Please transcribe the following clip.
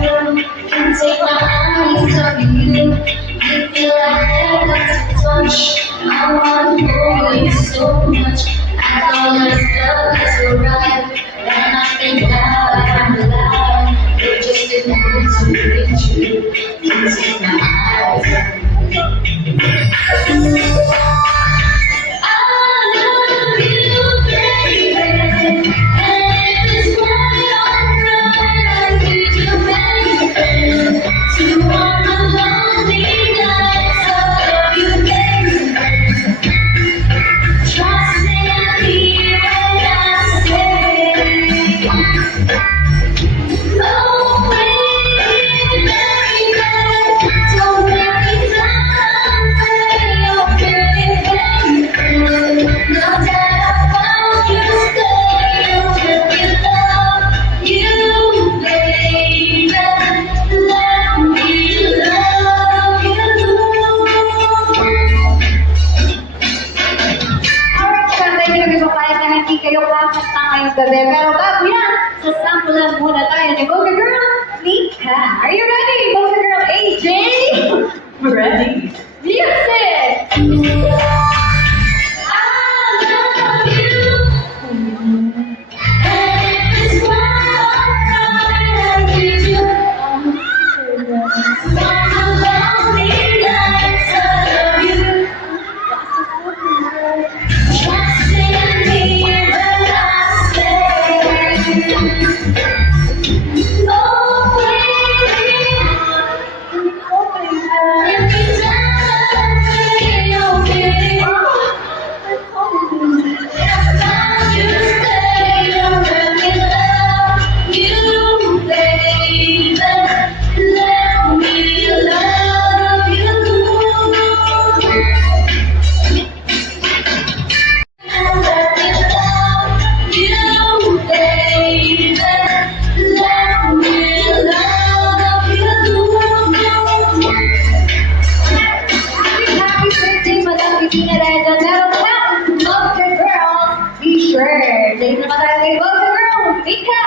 Can't take my eyes off you. You feel like heaven to touch. I want to hold you so much. I thought this love is alright, and I think now I'm alive. You're just a mood to reach you. Can't take my eyes off you. I love you, baby, and it's my alright. I need you, baby, to all the lonely nights. I love you, baby. Trust me, I'll be when I say, oh, baby, baby, don't make me die. Oh, pretty baby, now that I found you, stay. Oh, really love you, baby. Let me love you. Alright, syempre, hindi kami papayag na hindi kayo kakanta ngayong gabi. Pero bago yan, sasampulan muna tayo ni Boga Girl, Mika. Are you ready, Boga Girl AJ? Ready? Music! I love you. And if it's right, I need you. On the lonely nights, I love you. Trust in me when I say, oh, baby, every time I say, oh, baby, I found you, stay. Oh, let me love you, baby. Let me love you. Happy birthday, Madam Regina Reza. Meron pa, Boga Girl t-shirt. Dahil naman tayo kay Boga Girl, Mika.